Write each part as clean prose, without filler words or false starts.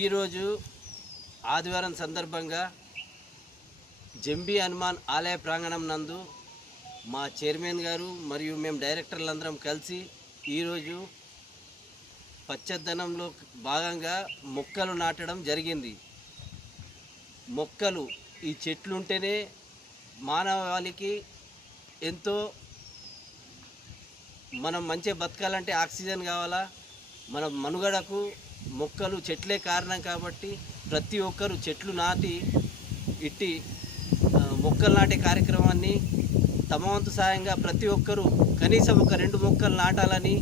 ఈరోజు ఆదివారం సందర్భంగా జంబి హనుమాన్ ఆలయ ప్రాంగణం నందు మా చైర్మన్ గారు మరియు మేము డైరెక్టర్లందరం కలిసి ఈరోజు పచ్చదనంలో భాగంగా మొక్కలు నాటడం జరిగింది. మొక్కలు ఈ చెట్లు ఉంటేనే మానవాళికి ఎంతో, మనం మంచిగా బతకాలంటే ఆక్సిజన్ కావాలా, మన మనుగడకు మొక్కలు చెట్లే కారణం. కాబట్టి ప్రతి ఒక్కరూ చెట్లు నాటి ఇట్టి మొక్కలు నాటే కార్యక్రమాన్ని తమ వంతు సాయంగా ప్రతి ఒక్కరూ కనీసం ఒక 2 మొక్కలు నాటాలని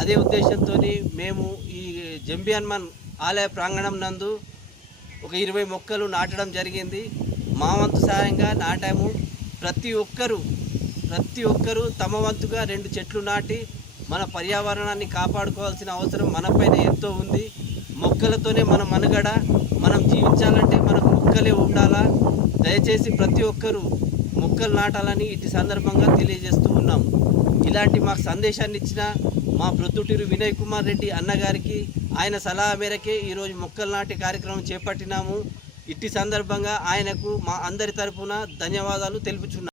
అదే ఉద్దేశంతో మేము ఈ జంబి హనుమాన్ ఆలయ ప్రాంగణం నందు ఒక 20 మొక్కలు నాటడం జరిగింది. మా వంతు సాయంగా నాటాము. ప్రతి ఒక్కరూ తమ వంతుగా 2 చెట్లు నాటి మన పర్యావరణాన్ని కాపాడుకోవాల్సిన అవసరం మనపైన ఎంతో ఉంది. మొక్కలతోనే మన మనుగడ, మనం జీవించాలంటే మనకు మొక్కలే ఉండాలా. దయచేసి ప్రతి ఒక్కరూ మొక్కలు నాటాలని ఇటు సందర్భంగా తెలియజేస్తూ ఉన్నాము. ఇలాంటి మాకు సందేశాన్ని ఇచ్చిన మా ప్రొద్దుటూరు వినయ్ కుమార్ రెడ్డి అన్నగారికి ఆయన సలహా మేరకే ఈరోజు మొక్కలు నాటే కార్యక్రమం చేపట్టినాము. ఇట్టి సందర్భంగా ఆయనకు మా అందరి తరపున ధన్యవాదాలు తెలుపుచున్నాము.